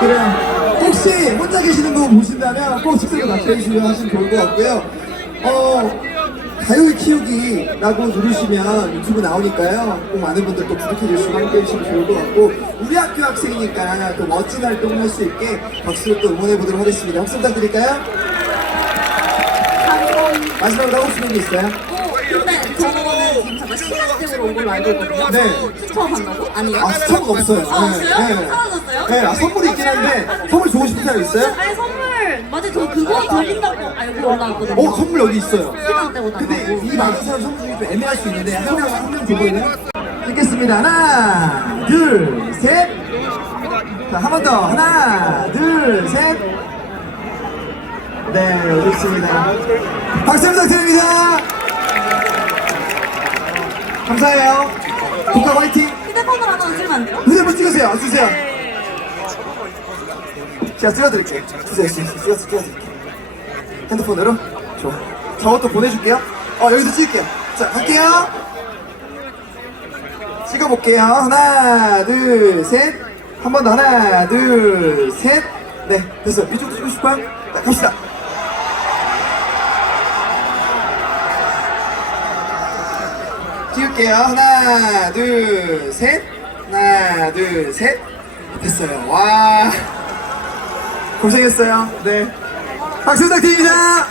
그래요. 혹시 혼자 계시는 거 보신다면 꼭 식사를 같이 해주시면 하시면 좋을 것 같고요. 어, 가요의 키우기라고 누르시면 유튜브 나오니까요. 꼭 많은 분들 또 구독해 주시고 함께 해주시면 좋을 것 같고, 우리 학교 학생이니까 또 멋진 활동을 할 수 있게 박수로 또 응원해 보도록 하겠습니다. 박수 부탁드릴까요? 마지막으로 하고 싶은 게 있어요? 잠깐 온 알고 있거든요. 네. 추첨한다고? 아니에요? 아, 스톱은 없어요. 아, 없어요? 사라졌어요? 네, 아, 선물이 있긴 한데, 선물 주고 싶은 사람 있어요? 아니 선물 맞아 저 그거 돌린다고 알고 올라왔거든요. 어, 선물 여기 있어요. 근데. 이 많은 사람 선물이 좀 애매할 수 있는데 한 명 한명 줘볼래요? 찍겠습니다. 하나, 둘, 셋. 자, 한 번 더. 하나, 둘, 셋. 네, 좋습니다. 박수 부탁드립니다. 감사해요. 국가 화이팅. 휴대폰으로 하나 찍으면 안 돼요? 휴대폰 찍으세요. 주세요. 제가 찍어드릴게요. 주세요. 주세요. 찍어서 찍어드릴게요. 핸드폰으로? 좋아. 저것도 보내줄게요. 어, 여기서 찍을게요. 자, 갈게요. 찍어볼게요. 하나, 둘, 셋. 한 번 더. 하나, 둘, 셋. 네, 됐어요. 이쪽도 찍고 싶어요? 자, 갑시다. 찍을게요. 하나, 둘, 셋. 하나, 둘, 셋. 됐어요. 와. 고생했어요. 네. 박수 부탁드립니다.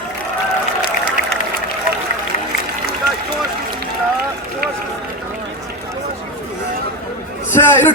자, 이렇게.